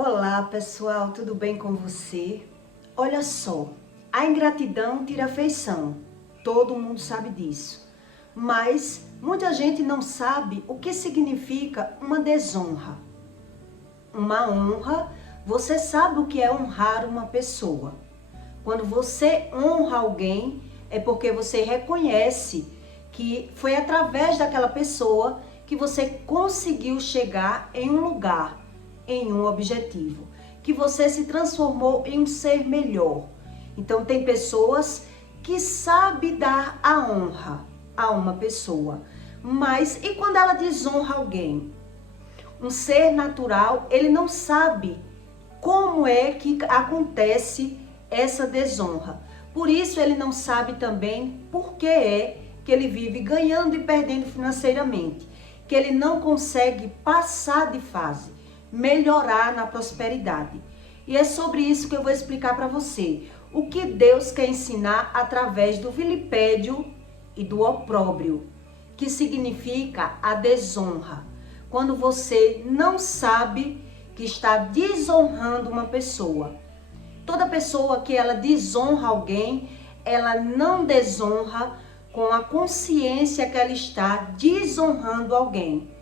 Olá pessoal, tudo bem com você? Olha só, a ingratidão tira afeição, todo mundo sabe disso. Mas muita gente não sabe o que significa uma desonra. Uma honra, você sabe o que é honrar uma pessoa. Quando você honra alguém, é porque você reconhece que foi através daquela pessoa que você conseguiu chegar em um lugar, em um objetivo, que você se transformou em um ser melhor. Então tem pessoas que sabem dar a honra a uma pessoa, mas e quando ela desonra alguém? Um ser natural, ele não sabe como é que acontece essa desonra. Por isso ele não sabe também por que é que ele vive ganhando e perdendo financeiramente, que ele não consegue passar de fase, melhorar na prosperidade. E é sobre isso que eu vou explicar para você. O que Deus quer ensinar através do vilipédio e do opróbrio, que significa a desonra. Quando você não sabe que está desonrando uma pessoa. Toda pessoa que ela desonra alguém, ela não desonra com a consciência que ela está desonrando alguém.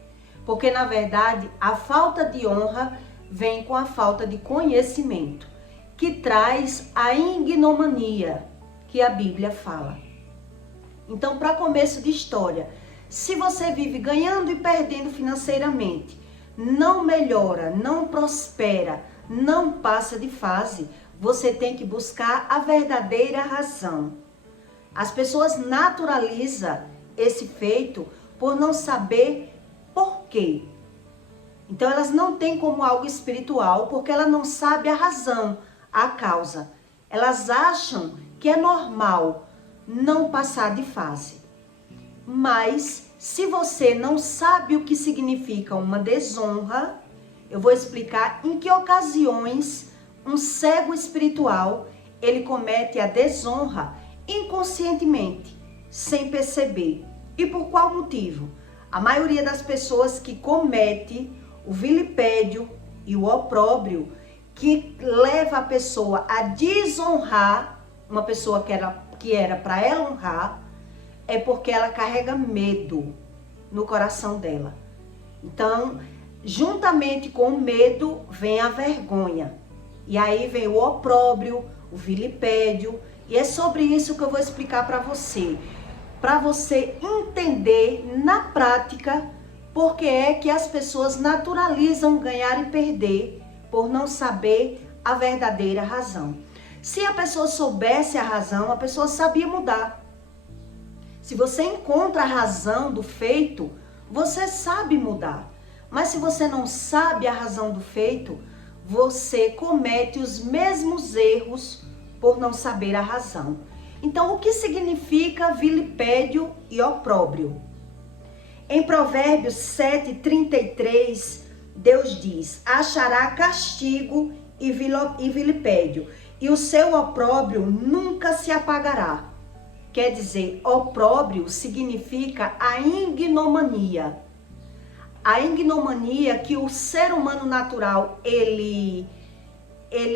Porque, na verdade, a falta de honra vem com a falta de conhecimento, que traz a ignomania, que a Bíblia fala. Então, para começo de história, se você vive ganhando e perdendo financeiramente, não melhora, não prospera, não passa de fase, você tem que buscar a verdadeira razão. As pessoas naturalizam esse feito por não saber por quê. Então elas não têm como algo espiritual porque ela não sabe a razão, a causa. Elas acham que é normal não passar de fase. Mas se você não sabe o que significa uma desonra, eu vou explicar em que ocasiões um cego espiritual ele comete a desonra inconscientemente, sem perceber. E por qual motivo? A maioria das pessoas que comete o vilipédio e o opróbrio, que leva a pessoa a desonrar uma pessoa que era para ela honrar, é porque ela carrega medo no coração dela. Então, juntamente com o medo, vem a vergonha. E aí vem o opróbrio, o vilipédio. E é sobre isso que eu vou explicar para você entender na prática por que é que as pessoas naturalizam ganhar e perder por não saber a verdadeira razão. Se a pessoa soubesse a razão, a pessoa sabia mudar. Se você encontra a razão do feito, você sabe mudar. Mas se você não sabe a razão do feito, você comete os mesmos erros por não saber a razão. Então, o que significa vilipédio e opróbrio? Em Provérbios 7:33, Deus diz: achará castigo e vilipédio, e o seu opróbrio nunca se apagará. Quer dizer, opróbrio significa a ignomania. A ignomania que o ser humano natural, ele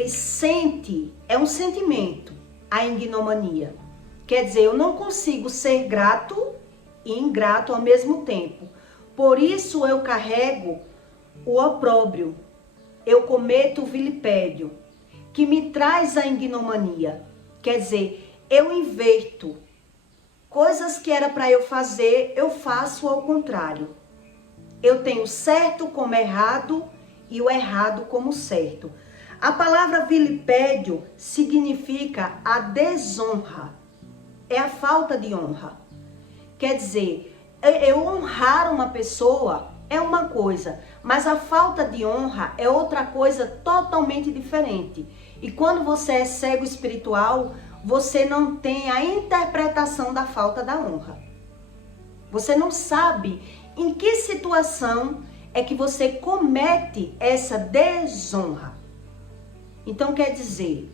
sente, é um sentimento, a ignomania. Quer dizer, eu não consigo ser grato e ingrato ao mesmo tempo. Por isso eu carrego o opróbrio, eu cometo o vilipédio, que me traz a ignomania. Quer dizer, eu inverto. Coisas que era para eu fazer, eu faço ao contrário. Eu tenho certo como errado e o errado como certo. A palavra vilipédio significa a desonra. É a falta de honra. Quer dizer, eu honrar uma pessoa é uma coisa, mas a falta de honra é outra coisa totalmente diferente. E quando você é cego espiritual, você não tem a interpretação da falta da honra. Você não sabe em que situação é que você comete essa desonra. Então quer dizer,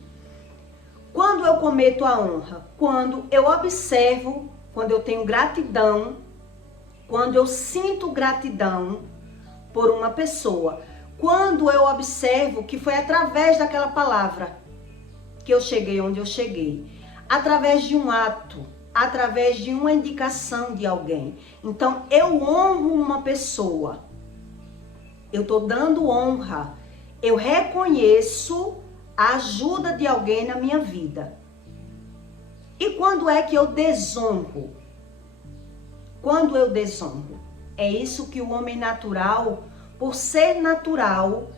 quando eu cometo a honra, quando eu observo, quando eu tenho gratidão, quando eu sinto gratidão por uma pessoa, quando eu observo que foi através daquela palavra que eu cheguei onde eu cheguei, através de um ato, através de uma indicação de alguém. Então, eu honro uma pessoa, eu estou dando honra, eu reconheço a ajuda de alguém na minha vida. E quando é que eu desonro? Quando eu desonro? É isso que o homem natural, por ser natural,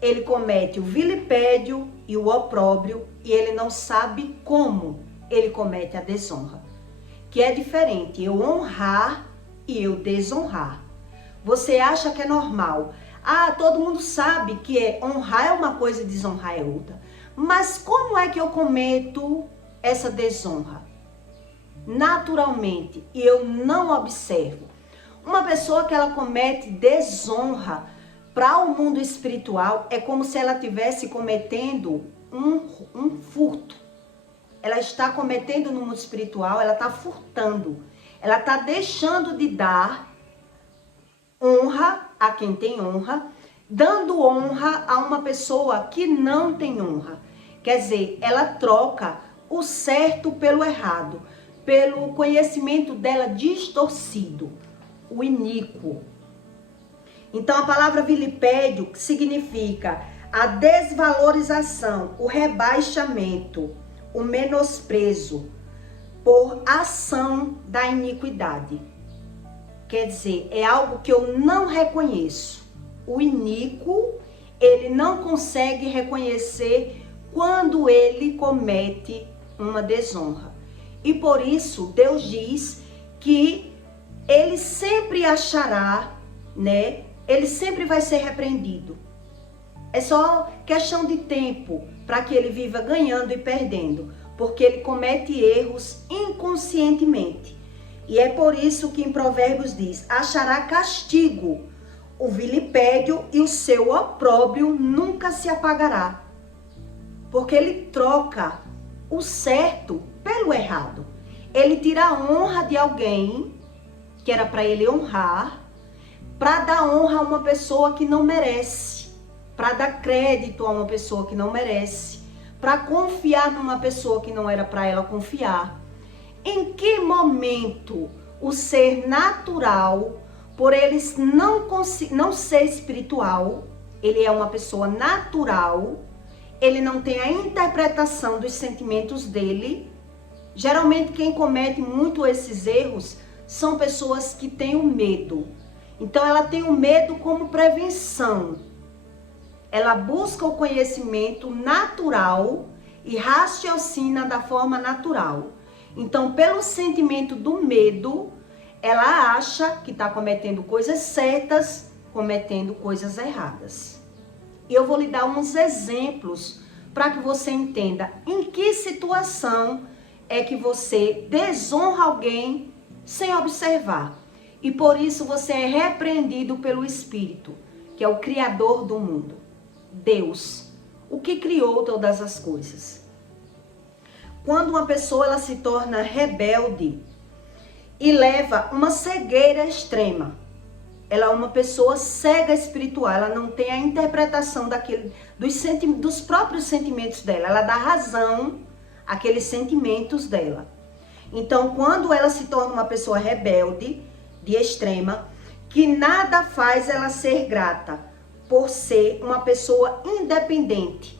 ele comete o vilipédio e o opróbrio e ele não sabe como ele comete a desonra. Que é diferente eu honrar e eu desonrar. Você acha que é normal? Ah, todo mundo sabe que honrar é uma coisa e desonrar é outra. Mas como é que eu cometo essa desonra? Naturalmente, e eu não observo. Uma pessoa que ela comete desonra para o mundo espiritual é como se ela estivesse cometendo um furto. Ela está cometendo no mundo espiritual, ela está furtando. Ela está deixando de dar honra a quem tem honra, dando honra a uma pessoa que não tem honra. Quer dizer, ela troca o certo pelo errado, pelo conhecimento dela distorcido, o iníquo. Então a palavra vilipédio significa a desvalorização, o rebaixamento, o menosprezo por ação da iniquidade. Quer dizer, é algo que eu não reconheço. O iníquo, ele não consegue reconhecer quando ele comete uma desonra. E por isso, Deus diz que ele sempre achará, né? Ele sempre vai ser repreendido. É só questão de tempo para que ele viva ganhando e perdendo, porque ele comete erros inconscientemente. E é por isso que em Provérbios diz: achará castigo, o vilipédio e o seu opróbrio nunca se apagará. Porque ele troca o certo pelo errado. Ele tira a honra de alguém que era para ele honrar, para dar honra a uma pessoa que não merece, para dar crédito a uma pessoa que não merece, para confiar numa pessoa que não era para ela confiar. Em que momento o ser natural, por ele não ser espiritual, ele é uma pessoa natural, ele não tem a interpretação dos sentimentos dele. Geralmente quem comete muito esses erros são pessoas que têm o medo. Então ela tem o medo como prevenção. Ela busca o conhecimento natural e raciocina da forma natural. Então, pelo sentimento do medo, ela acha que está cometendo coisas certas, cometendo coisas erradas. E eu vou lhe dar uns exemplos para que você entenda em que situação é que você desonra alguém sem observar. E por isso você é repreendido pelo Espírito, que é o Criador do mundo. Deus, o que criou todas as coisas. Quando uma pessoa ela se torna rebelde e leva uma cegueira extrema, ela é uma pessoa cega espiritual, ela não tem a interpretação dos próprios sentimentos dela, ela dá razão àqueles sentimentos dela. Então, quando ela se torna uma pessoa rebelde, de extrema, que nada faz ela ser grata, por ser uma pessoa independente.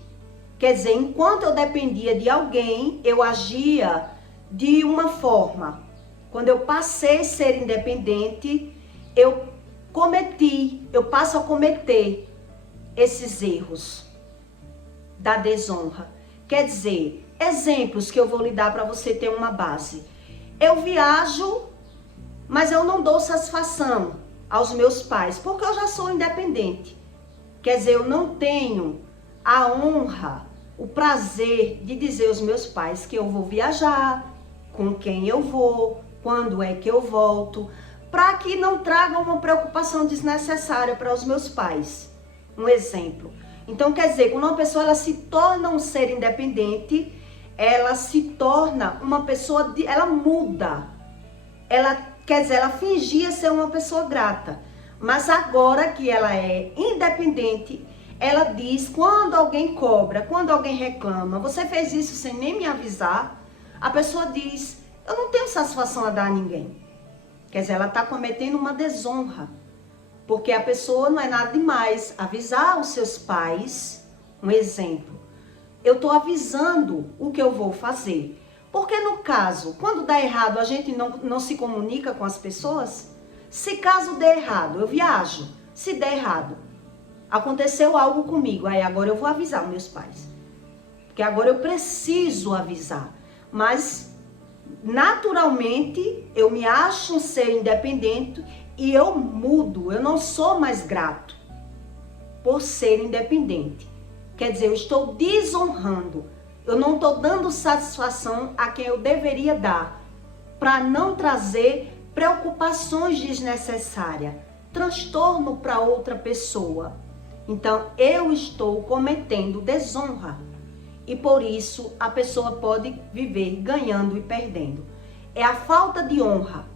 Quer dizer, enquanto eu dependia de alguém, eu agia de uma forma. Quando eu passei a ser independente, eu passo a cometer esses erros da desonra. Quer dizer, exemplos que eu vou lhe dar para você ter uma base. Eu viajo, mas eu não dou satisfação aos meus pais, porque eu já sou independente. Quer dizer, eu não tenho a honra, o prazer de dizer aos meus pais que eu vou viajar, com quem eu vou, quando é que eu volto, para que não tragam uma preocupação desnecessária para os meus pais. Um exemplo. Então, quer dizer, quando uma pessoa ela se torna um ser independente, ela se torna uma pessoa, ela muda. Ela, quer dizer, ela fingia ser uma pessoa grata. Mas agora que ela é independente, ela diz, quando alguém cobra, quando alguém reclama, você fez isso sem nem me avisar, a pessoa diz, eu não tenho satisfação a dar a ninguém. Quer dizer, ela está cometendo uma desonra. Porque a pessoa não é nada demais avisar os seus pais, um exemplo. Eu estou avisando o que eu vou fazer. Porque no caso, quando dá errado, a gente não se comunica com as pessoas? Se caso der errado, eu viajo. Se der errado, aconteceu algo comigo, aí agora eu vou avisar os meus pais. Porque agora eu preciso avisar. Mas, naturalmente, eu me acho um ser independente e eu mudo. Eu não sou mais grato por ser independente. Quer dizer, eu estou desonrando. Eu não estou dando satisfação a quem eu deveria dar. Para não trazer preocupações desnecessárias, transtorno para outra pessoa. Então, eu estou cometendo desonra. E por isso, a pessoa pode viver ganhando e perdendo. É a falta de honra.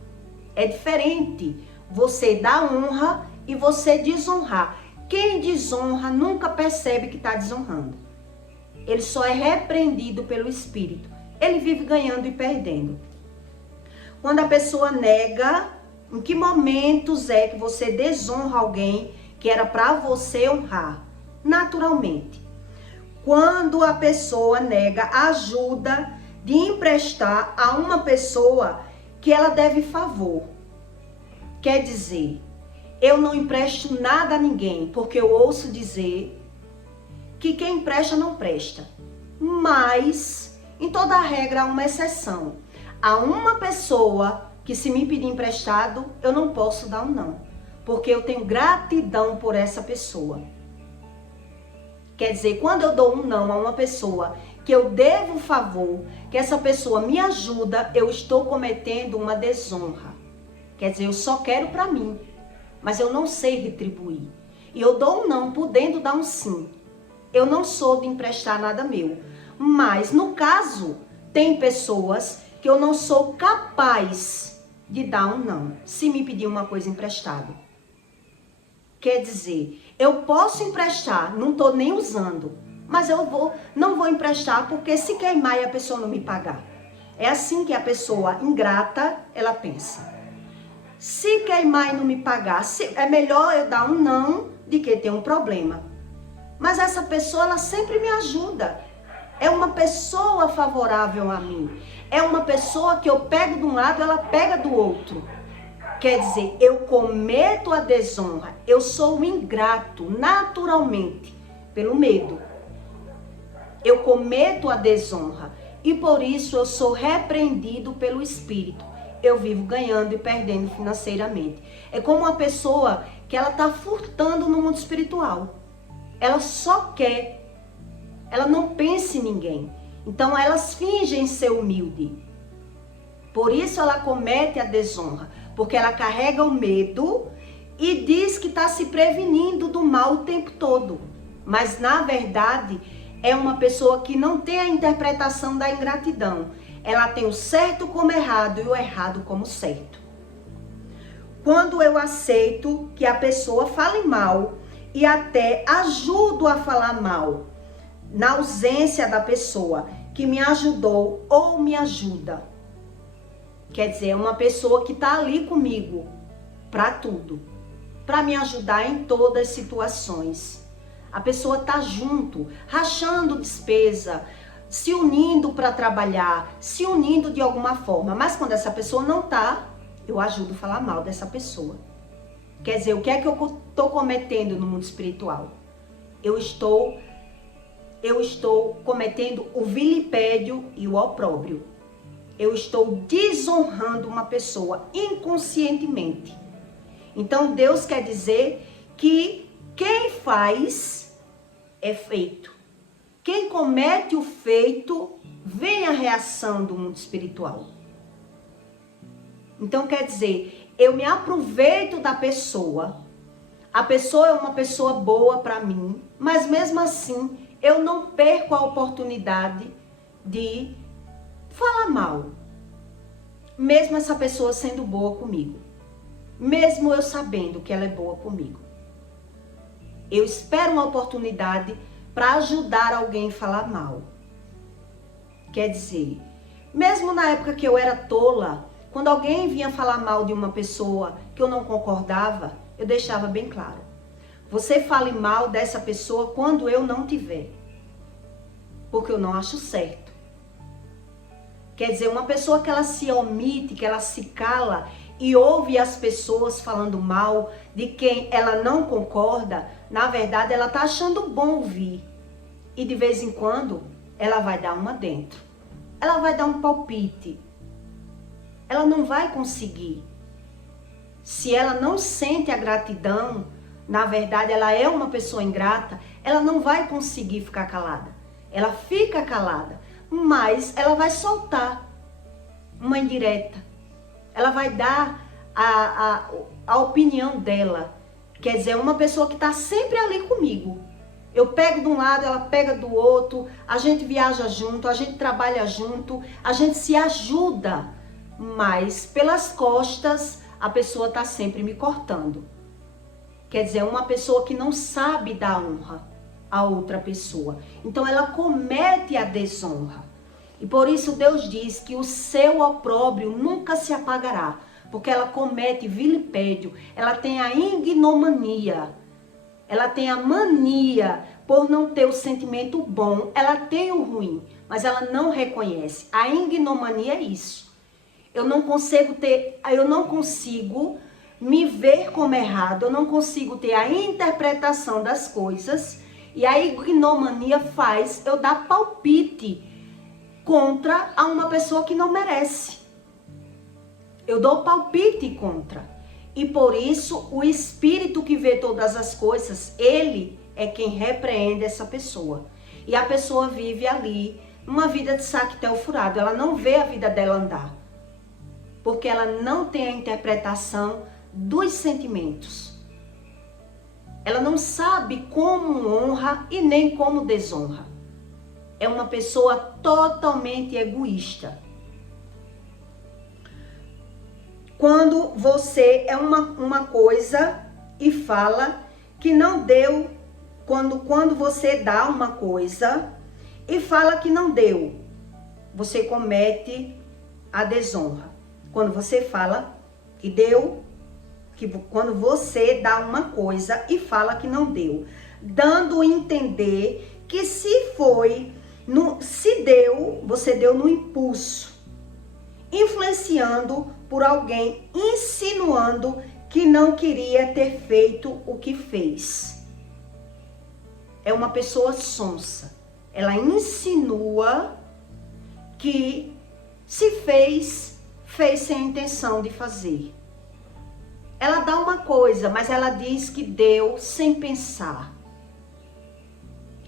É diferente você dar honra e você desonrar. Quem desonra nunca percebe que está desonrando. Ele só é repreendido pelo Espírito. Ele vive ganhando e perdendo. Quando a pessoa nega, em que momentos é que você desonra alguém que era para você honrar? Naturalmente. Quando a pessoa nega ajuda de emprestar a uma pessoa que ela deve favor. Quer dizer, eu não empresto nada a ninguém, porque eu ouço dizer que quem empresta não presta. Mas, em toda regra, há uma exceção. Há uma pessoa que, se me pedir emprestado, eu não posso dar um não, porque eu tenho gratidão por essa pessoa. Quer dizer, quando eu dou um não a uma pessoa que eu devo favor, que essa pessoa me ajuda, eu estou cometendo uma desonra. Quer dizer, eu só quero para mim, mas eu não sei retribuir. E eu dou um não, podendo dar um sim. Eu não sou de emprestar nada meu. Mas, no caso, tem pessoas que eu não sou capaz de dar um não, se me pedir uma coisa emprestada. Quer dizer, eu posso emprestar, não estou nem usando, mas não vou emprestar porque se queimar e a pessoa não me pagar. É assim que a pessoa ingrata, ela pensa. Se queimar e não me pagar, é melhor eu dar um não do que ter um problema. Mas essa pessoa, ela sempre me ajuda. É uma pessoa favorável a mim. É uma pessoa que eu pego de um lado, ela pega do outro. Quer dizer, eu cometo a desonra. Eu sou ingrato, naturalmente, pelo medo. Eu cometo a desonra. E por isso eu sou repreendido pelo Espírito. Eu vivo ganhando e perdendo financeiramente. É como uma pessoa que ela está furtando no mundo espiritual. Ela só quer. Ela não pensa em ninguém. Então elas fingem ser humilde. Por isso ela comete a desonra. Porque ela carrega o medo e diz que está se prevenindo do mal o tempo todo. Mas na verdade é uma pessoa que não tem a interpretação da ingratidão. Ela tem o certo como errado e o errado como certo. Quando eu aceito que a pessoa fale mal e até ajudo a falar mal, na ausência da pessoa que me ajudou ou me ajuda. Quer dizer, é uma pessoa que está ali comigo para tudo, para me ajudar em todas as situações. A pessoa está junto, rachando despesa, se unindo para trabalhar, se unindo de alguma forma. Mas quando essa pessoa não está, eu ajudo a falar mal dessa pessoa. Quer dizer, o que é que eu estou cometendo no mundo espiritual? Eu estou cometendo o vilipédio e o opróbrio. Eu estou desonrando uma pessoa inconscientemente. Então Deus quer dizer que quem faz é feito. Quem comete o feito, vem a reação do mundo espiritual. Então quer dizer, eu me aproveito da pessoa. A pessoa é uma pessoa boa para mim, mas mesmo assim eu não perco a oportunidade de falar mal, mesmo essa pessoa sendo boa comigo. mesmo eu sabendo que ela é boa comigo. Eu espero uma oportunidade para ajudar alguém a falar mal. Quer dizer, mesmo na época que eu era tola, quando alguém vinha falar mal de uma pessoa que eu não concordava, eu deixava bem claro. Você fale mal dessa pessoa quando eu não tiver. Porque eu não acho certo. Quer dizer, uma pessoa que ela se omite, que ela se cala e ouve as pessoas falando mal de quem ela não concorda, na verdade ela tá achando bom ouvir. E de vez em quando ela vai dar uma dentro. Ela vai dar um palpite. Ela não vai conseguir. Se ela não sente a gratidão, na verdade ela é uma pessoa ingrata, ela não vai conseguir ficar calada. Ela fica calada, mas ela vai soltar uma indireta. Ela vai dar a opinião dela. Quer dizer, uma pessoa que está sempre ali comigo. Eu pego de um lado, ela pega do outro, a gente viaja junto, a gente trabalha junto, a gente se ajuda. Mas pelas costas, a pessoa está sempre me cortando. Quer dizer, uma pessoa que não sabe dar honra a outra pessoa. Então ela comete a desonra. E por isso Deus diz que o seu opróbrio nunca se apagará, porque ela comete vilipédio, ela tem a ignomania, ela tem a mania por não ter o sentimento bom, ela tem o ruim, mas ela não reconhece. A ignomania é isso. Eu não consigo me ver como errado, eu não consigo ter a interpretação das coisas, e a ignomania faz eu dar palpite contra a uma pessoa que não merece. Eu dou palpite contra. E por isso, o Espírito que vê todas as coisas, ele é quem repreende essa pessoa. E a pessoa vive ali, uma vida de saquetel furado. Ela não vê a vida dela andar. Porque ela não tem a interpretação dos sentimentos. Ela não sabe como honra e nem como desonra. É uma pessoa totalmente egoísta. Quando você é uma coisa e fala que não deu, quando você dá uma coisa e fala que não deu, você comete a desonra. Quando você fala que deu, quando você dá uma coisa e fala que não deu, dando a entender que se deu, você deu no impulso, influenciando por alguém, insinuando que não queria ter feito o que fez. É uma pessoa sonsa. Ela insinua que se fez sem a intenção de fazer. Ela dá uma coisa, mas ela diz que deu sem pensar.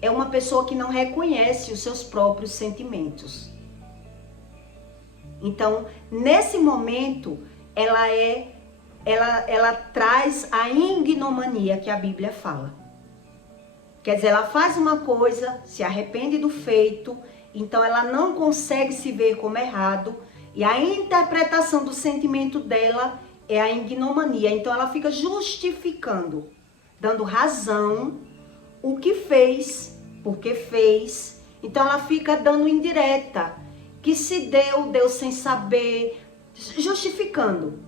É uma pessoa que não reconhece os seus próprios sentimentos. Então, nesse momento, ela traz a ignomania que a Bíblia fala. Quer dizer, ela faz uma coisa, se arrepende do feito, então ela não consegue se ver como errado, e a interpretação do sentimento dela é a ignomania. Então ela fica justificando, dando razão o que fez, porque fez. Então ela fica dando indireta, que se deu sem saber, justificando,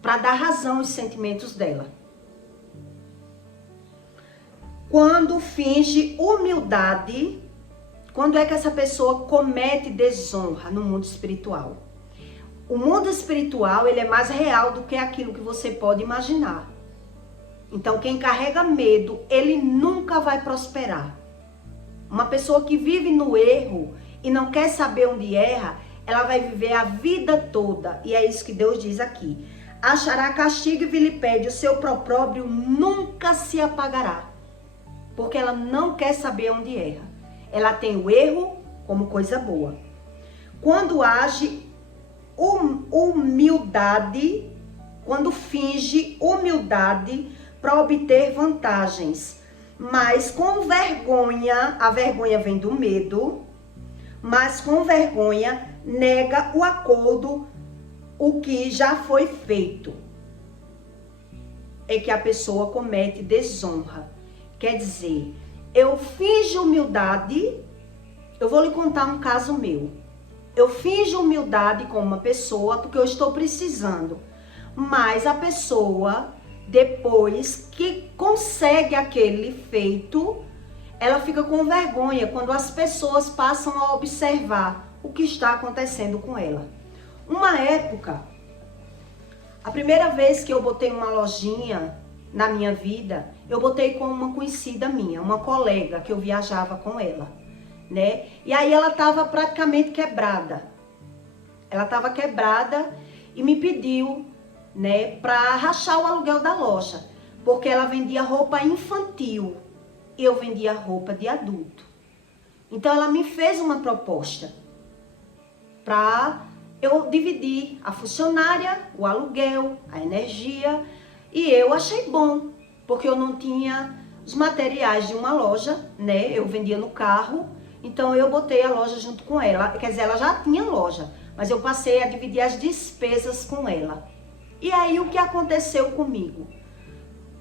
para dar razão aos sentimentos dela. Quando finge humildade, quando é que essa pessoa comete desonra no mundo espiritual? O mundo espiritual, ele é mais real do que aquilo que você pode imaginar. Então, quem carrega medo, ele nunca vai prosperar. Uma pessoa que vive no erro e não quer saber onde erra, ela vai viver a vida toda. E é isso que Deus diz aqui. Achará castigo e vilipédio, o seu opróbrio nunca se apagará. Porque ela não quer saber onde erra. Ela tem o erro como coisa boa. Quando age humildade, quando finge humildade para obter vantagens, mas com vergonha, a vergonha vem do medo, mas com vergonha nega o acordo, o que já foi feito. é que a pessoa comete desonra. Quer dizer, eu finjo humildade. Eu vou lhe contar um caso meu. Eu finjo humildade com uma pessoa porque eu estou precisando. Mas a pessoa, depois que consegue aquele feito, ela fica com vergonha quando as pessoas passam a observar o que está acontecendo com ela. Uma época, a primeira vez que eu botei uma lojinha na minha vida, eu botei com uma conhecida minha, uma colega que eu viajava com ela, né? E aí ela estava praticamente quebrada. Ela estava quebrada e me pediu, né, para rachar o aluguel da loja, porque ela vendia roupa infantil e eu vendia roupa de adulto. Então ela me fez uma proposta para eu dividir a funcionária, o aluguel, a energia, e eu achei bom, porque eu não tinha os materiais de uma loja, né? Eu vendia no carro, então eu botei a loja junto com ela. Quer dizer, ela já tinha loja, mas eu passei a dividir as despesas com ela. E aí o que aconteceu comigo?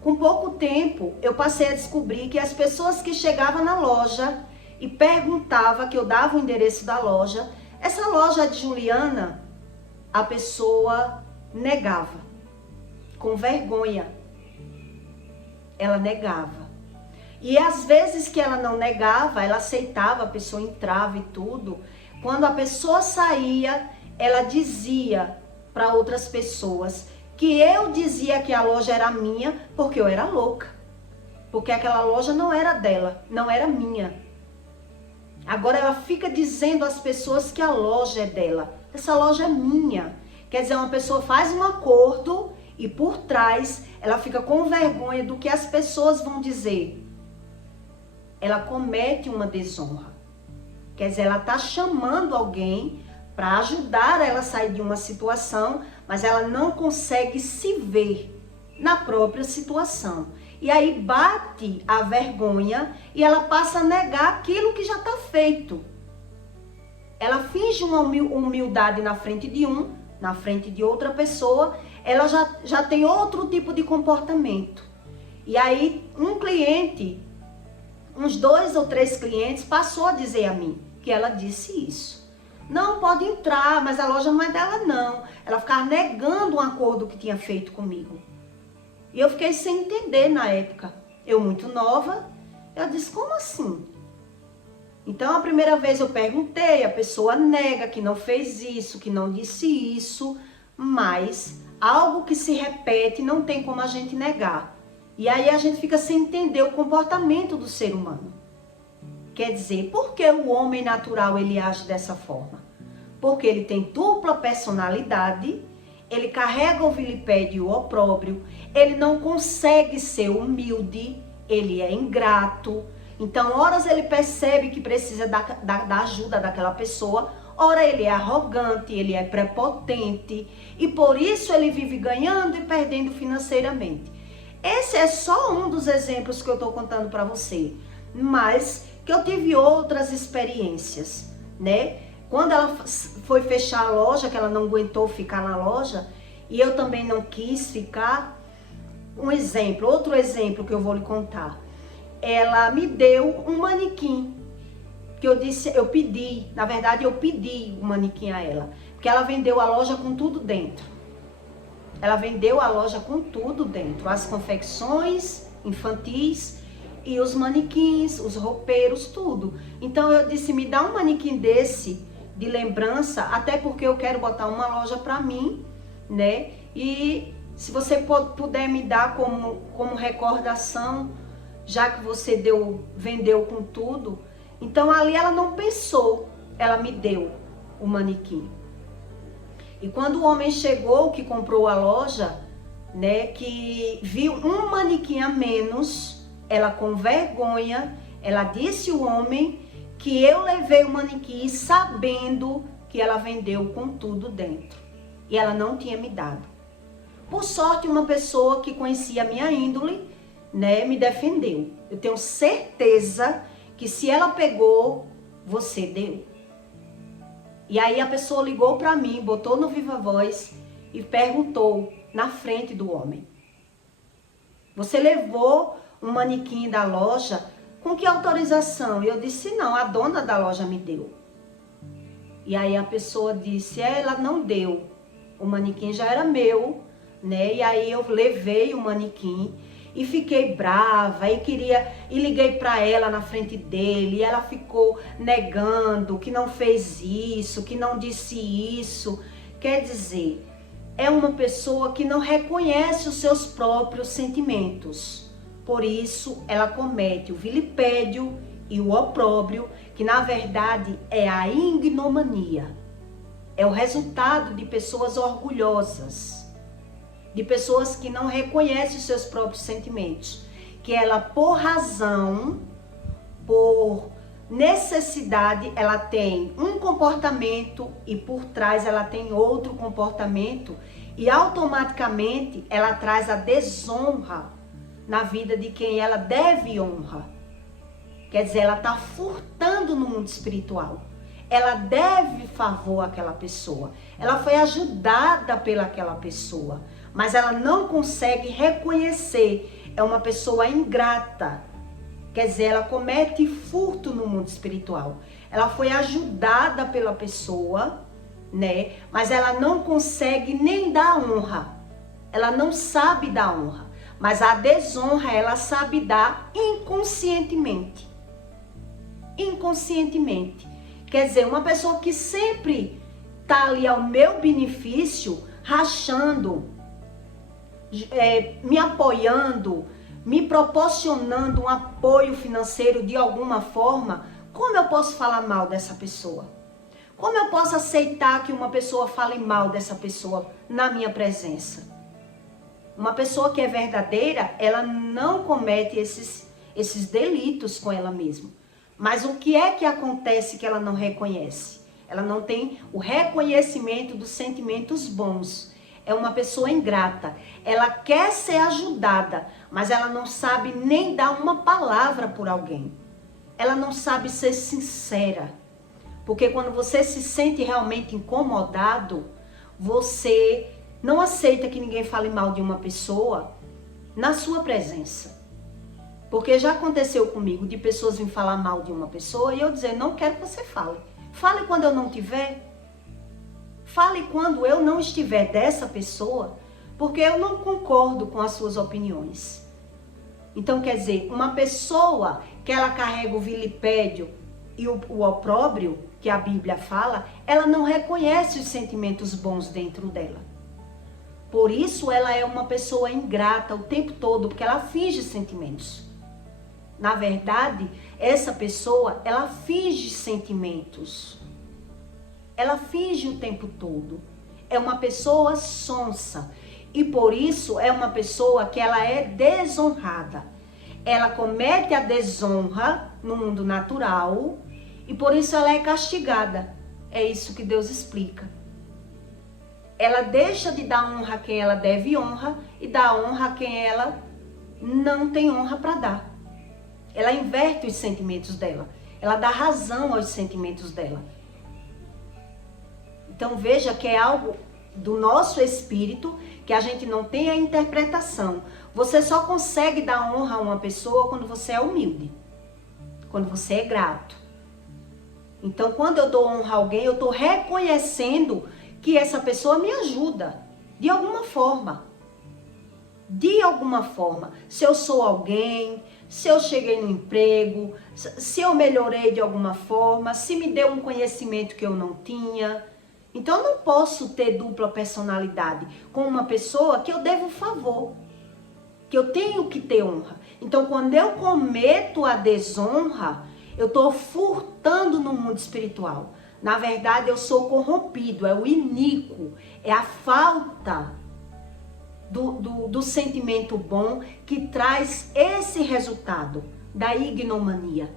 Com pouco tempo, eu passei a descobrir que as pessoas que chegavam na loja e perguntavam, que eu dava o endereço da loja, essa loja de Juliana, a pessoa negava, com vergonha. Ela negava. E às vezes que ela não negava, ela aceitava, a pessoa entrava e tudo. Quando a pessoa saía, ela dizia para outras pessoas que eu dizia que a loja era minha porque eu era louca. Porque aquela loja não era dela, não era minha. Agora ela fica dizendo às pessoas que a loja é dela. Essa loja é minha. Quer dizer, uma pessoa faz um acordo e por trás ela fica com vergonha do que as pessoas vão dizer. Ela comete uma desonra. Quer dizer, ela está chamando alguém para ajudar ela a sair de uma situação, mas ela não consegue se ver na própria situação. E aí bate a vergonha e ela passa a negar aquilo que já está feito. Ela finge uma humildade na frente de na frente de outra pessoa, ela já tem outro tipo de comportamento. E aí um cliente, uns 2 ou 3 clientes, passou a dizer a mim que ela disse isso. Não, pode entrar, mas a loja não é dela não. Ela ficava negando um acordo que tinha feito comigo. E eu fiquei sem entender na época. Eu muito nova, eu disse, como assim? Então a primeira vez eu perguntei, a pessoa nega que não fez isso, que não disse isso, mas algo que se repete não tem como a gente negar. E aí a gente fica sem entender o comportamento do ser humano. Quer dizer, por que o homem natural ele age dessa forma? Porque ele tem dupla personalidade, ele carrega o vilipédio e o opróbrio, ele não consegue ser humilde, ele é ingrato. Então, horas ele percebe que precisa da ajuda daquela pessoa, ora ele é arrogante, ele é prepotente, e por isso ele vive ganhando e perdendo financeiramente. Esse é só um dos exemplos que eu estou contando para você, mas que eu tive outras experiências, né? Quando ela foi fechar a loja, que ela não aguentou ficar na loja, e eu também não quis ficar, outro exemplo que eu vou lhe contar. Ela me deu um manequim, que eu pedi o manequim a ela, porque ela vendeu a loja com tudo dentro. Ela vendeu a loja com tudo dentro, as confecções infantis e os manequins, os roupeiros, tudo. Então eu disse, me dá um manequim desse de lembrança, até porque eu quero botar uma loja para mim, né? E se você puder me dar como recordação, já que você vendeu com tudo. Então ali ela não pensou, ela me deu o manequim. E quando o homem chegou, que comprou a loja, né, que viu um manequim a menos, ela com vergonha, ela disse ao homem que eu levei o manequim sabendo que ela vendeu com tudo dentro. E ela não tinha me dado. Por sorte, uma pessoa que conhecia a minha índole, né, me defendeu. Eu tenho certeza que se ela pegou, você deu. E aí a pessoa ligou para mim, botou no Viva Voz e perguntou na frente do homem. Você levou um manequim da loja, com que autorização? E eu disse, não, a dona da loja me deu. E aí a pessoa disse, ela não deu, o manequim já era meu, né? E aí eu levei o manequim e fiquei brava e liguei para ela na frente dele, e ela ficou negando que não fez isso, que não disse isso. Quer dizer, é uma pessoa que não reconhece os seus próprios sentimentos. Por isso, ela comete o vilipédio e o opróbrio, que na verdade é a ignomania. É o resultado de pessoas orgulhosas, de pessoas que não reconhecem os seus próprios sentimentos. Que ela, por razão, por necessidade, ela tem um comportamento e por trás ela tem outro comportamento, e automaticamente ela traz a desonra na vida de quem ela deve honra. Quer dizer, ela está furtando no mundo espiritual. Ela deve favor àquela pessoa. Ela foi ajudada pelaquela pessoa, mas ela não consegue reconhecer. É uma pessoa ingrata. Quer dizer, ela comete furto no mundo espiritual. Ela foi ajudada pela pessoa, né? Mas ela não consegue nem dar honra. Ela não sabe dar honra. Mas a desonra ela sabe dar inconscientemente. Inconscientemente. Quer dizer, uma pessoa que sempre está ali ao meu benefício, rachando, me apoiando, me proporcionando um apoio financeiro de alguma forma, como eu posso falar mal dessa pessoa? Como eu posso aceitar que uma pessoa fale mal dessa pessoa na minha presença? Uma pessoa que é verdadeira, ela não comete esses delitos com ela mesma. Mas o que é que acontece que ela não reconhece? Ela não tem o reconhecimento dos sentimentos bons. É uma pessoa ingrata. Ela quer ser ajudada, mas ela não sabe nem dar uma palavra por alguém. Ela não sabe ser sincera. Porque quando você se sente realmente incomodado, você não aceita que ninguém fale mal de uma pessoa na sua presença. Porque já aconteceu comigo de pessoas virem falar mal de uma pessoa e eu dizer, não quero que você fale. Fale quando eu não tiver. Fale quando eu não estiver dessa pessoa, porque eu não concordo com as suas opiniões. Então, quer dizer, uma pessoa que ela carrega o vilipédio e o opróbrio, que a Bíblia fala, ela não reconhece os sentimentos bons dentro dela. Por isso, ela é uma pessoa ingrata o tempo todo, porque ela finge sentimentos. Na verdade, essa pessoa, ela finge sentimentos. Ela finge o tempo todo. É uma pessoa sonsa. E por isso é uma pessoa que ela é desonrada. Ela comete a desonra no mundo natural e por isso ela é castigada. É isso que Deus explica. Ela deixa de dar honra a quem ela deve honra e dá honra a quem ela não tem honra para dar. Ela inverte os sentimentos dela. Ela dá razão aos sentimentos dela. Então veja que é algo do nosso espírito que a gente não tem a interpretação. Você só consegue dar honra a uma pessoa quando você é humilde. Quando você é grato. Então quando eu dou honra a alguém, eu estou reconhecendo que essa pessoa me ajuda. De alguma forma. De alguma forma. Se eu sou alguém, se eu cheguei no emprego, se eu melhorei de alguma forma, se me deu um conhecimento que eu não tinha. Então eu não posso ter dupla personalidade com uma pessoa que eu devo favor, que eu tenho que ter honra. Então quando eu cometo a desonra, eu estou furtando no mundo espiritual. Na verdade eu sou corrompido, é o iníquo, é a falta do sentimento bom que traz esse resultado da ignomania.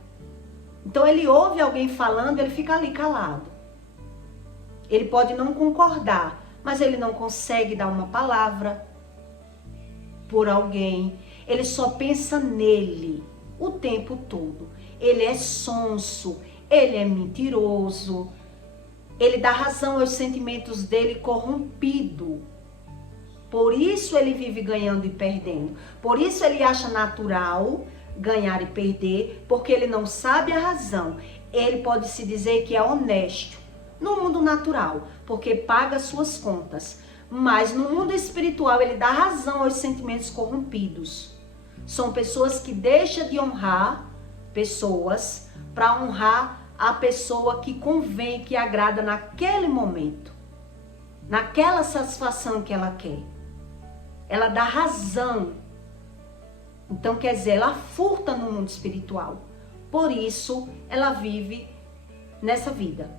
Então ele ouve alguém falando, ele fica ali calado. Ele pode não concordar, mas ele não consegue dar uma palavra por alguém. Ele só pensa nele o tempo todo. Ele é sonso, ele é mentiroso. Ele dá razão aos sentimentos dele corrompido. Por isso ele vive ganhando e perdendo. Por isso ele acha natural ganhar e perder, porque ele não sabe a razão. Ele pode se dizer que é honesto no mundo natural, porque paga suas contas. Mas no mundo espiritual ele dá razão aos sentimentos corrompidos. São pessoas que deixam de honrar pessoas para honrar a pessoa que convém, que agrada naquele momento, naquela satisfação que ela quer. Ela dá razão. Então, quer dizer, ela furta no mundo espiritual. Por isso, ela vive nessa vida.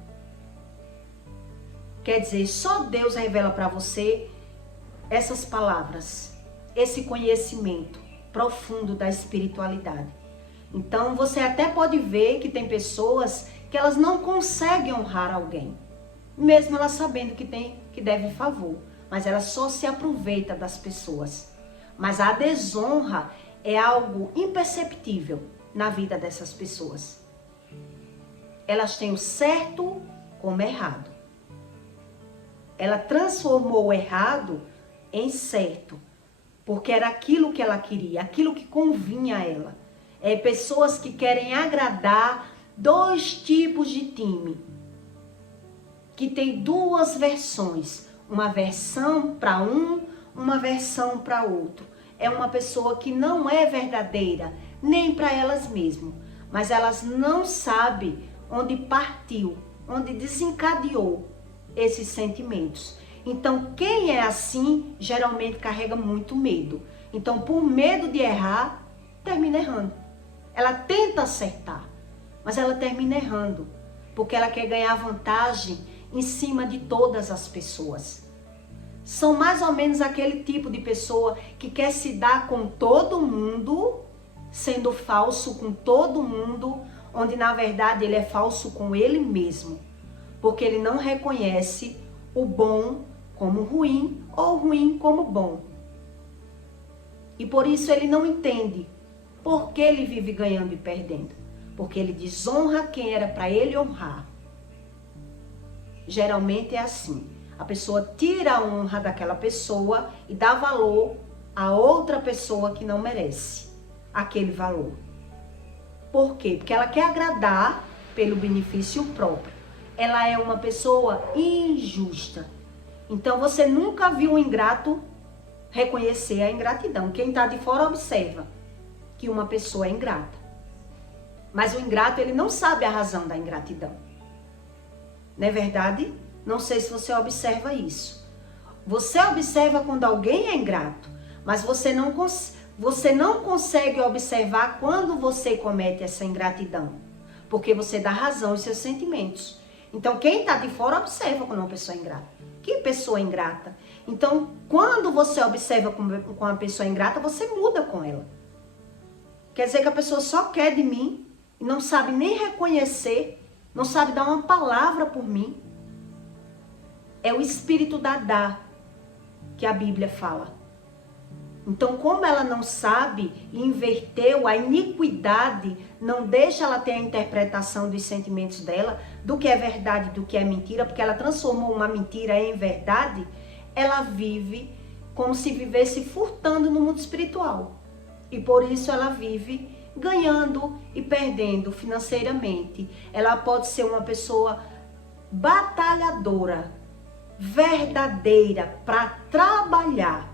Quer dizer, só Deus revela para você essas palavras, esse conhecimento profundo da espiritualidade. Então, você até pode ver que tem pessoas que elas não conseguem honrar alguém, mesmo elas sabendo que deve favor, mas ela só se aproveita das pessoas. Mas a desonra é algo imperceptível na vida dessas pessoas. Elas têm o certo como errado. Ela transformou o errado em certo, porque era aquilo que ela queria, aquilo que convinha a ela. É pessoas que querem agradar dois tipos de time, que tem duas versões, uma versão para um, uma versão para outro. É uma pessoa que não é verdadeira, nem para elas mesmas, mas elas não sabem onde partiu, onde desencadeou esses sentimentos. Então, quem é assim, geralmente carrega muito medo. Então, por medo de errar, termina errando. Ela tenta acertar, mas ela termina errando, porque ela quer ganhar vantagem em cima de todas as pessoas. São mais ou menos aquele tipo de pessoa que quer se dar com todo mundo, sendo falso com todo mundo, onde na verdade ele é falso com ele mesmo, porque ele não reconhece o bom como ruim ou o ruim como bom. E por isso ele não entende por que ele vive ganhando e perdendo, porque ele desonra quem era para ele honrar. Geralmente é assim. A pessoa tira a honra daquela pessoa e dá valor a outra pessoa que não merece aquele valor. Por quê? Porque ela quer agradar pelo benefício próprio. Ela é uma pessoa injusta. Então você nunca viu um ingrato reconhecer a ingratidão. Quem está de fora observa que uma pessoa é ingrata. Mas o ingrato, ele não sabe a razão da ingratidão. Não é verdade? Não sei se você observa isso. Você observa quando alguém é ingrato, mas você não consegue observar quando você comete essa ingratidão, porque você dá razão aos seus sentimentos. Então, quem está de fora observa quando uma pessoa é ingrata. Que pessoa ingrata? Então, quando você observa com uma pessoa ingrata, você muda com ela. Quer dizer que a pessoa só quer de mim e não sabe nem reconhecer, não sabe dar uma palavra por mim. É o espírito da dá que a Bíblia fala. Então, como ela não sabe e inverteu a iniquidade, não deixa ela ter a interpretação dos sentimentos dela, do que é verdade e do que é mentira, porque ela transformou uma mentira em verdade, ela vive como se vivesse furtando no mundo espiritual. E por isso ela vive ganhando e perdendo financeiramente. Ela pode ser uma pessoa batalhadora, verdadeira para trabalhar,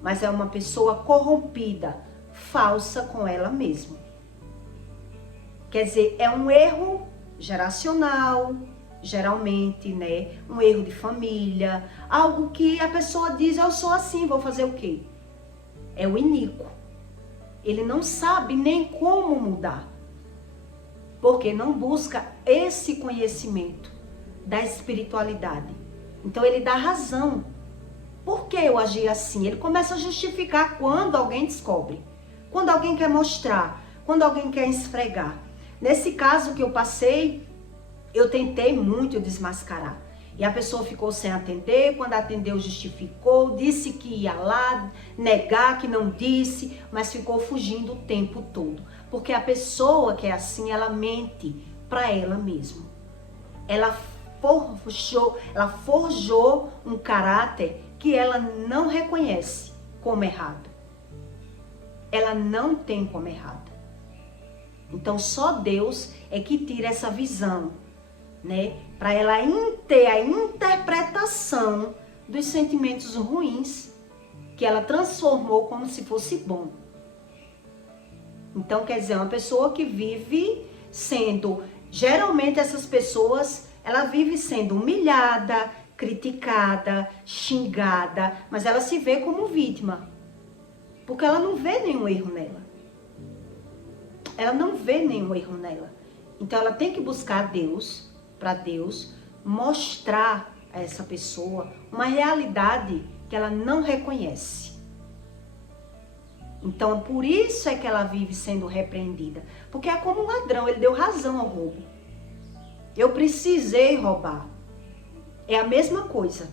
mas é uma pessoa corrompida, falsa com ela mesma. Quer dizer, é um erro geracional, geralmente, né? Um erro de família, algo que a pessoa diz, eu sou assim, vou fazer o quê? É o iníquo. Ele não sabe nem como mudar, porque não busca esse conhecimento da espiritualidade. Então ele dá razão. Por que eu agi assim? Ele começa a justificar quando alguém descobre, quando alguém quer mostrar, quando alguém quer esfregar. Nesse caso que eu passei, eu tentei muito desmascarar. E a pessoa ficou sem atender, quando atendeu justificou, disse que ia lá, negar que não disse, mas ficou fugindo o tempo todo. Porque a pessoa que é assim, ela mente para ela mesma. Ela forjou um caráter que ela não reconhece como errado. Ela não tem como errado. Então só Deus é que tira essa visão, né? Para ela ter a interpretação dos sentimentos ruins que ela transformou como se fosse bom. Então quer dizer, uma pessoa que vive sendo, geralmente essas pessoas, ela vive sendo humilhada, criticada, xingada, mas ela se vê como vítima, porque ela não vê nenhum erro nela. Ela não vê nenhum erro nela. Então ela tem que buscar Deus, para Deus mostrar a essa pessoa uma realidade que ela não reconhece. Então por isso é que ela vive sendo repreendida, porque é como um ladrão, ele deu razão ao roubo. Eu precisei roubar. É a mesma coisa.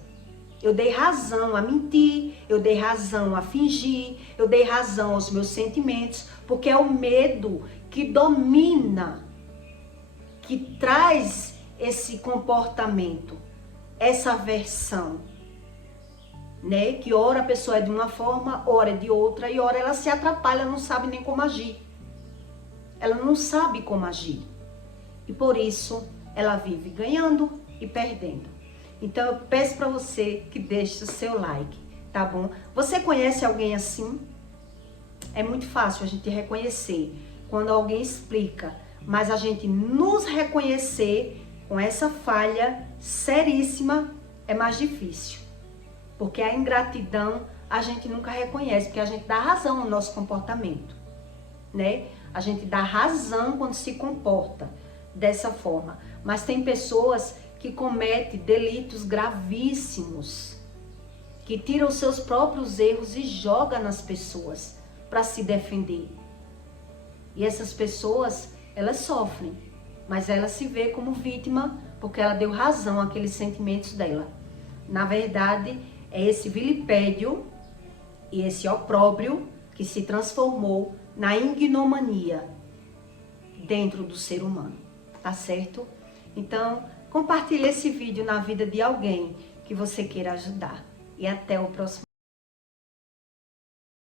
Eu dei razão a mentir, eu dei razão a fingir, eu dei razão aos meus sentimentos, porque é o medo que domina, que traz esse comportamento, essa aversão, né? Que ora a pessoa é de uma forma, ora é de outra, e ora ela se atrapalha, não sabe nem como agir. Ela não sabe como agir. E por isso ela vive ganhando e perdendo. Então eu peço para você que deixe o seu like, tá bom? Você conhece alguém assim? É muito fácil a gente reconhecer quando alguém explica, mas a gente nos reconhecer com essa falha seríssima é mais difícil. Porque a ingratidão a gente nunca reconhece, porque a gente dá razão no nosso comportamento, né? A gente dá razão quando se comporta dessa forma. Mas tem pessoas que cometem delitos gravíssimos, que tiram os seus próprios erros e jogam nas pessoas para se defender. E essas pessoas, elas sofrem, mas ela se vê como vítima porque ela deu razão àqueles sentimentos dela. Na verdade, é esse vilipédio e esse opróbrio que se transformou na ignomania dentro do ser humano, tá certo? Então, compartilhe esse vídeo na vida de alguém que você queira ajudar. E até o próximo.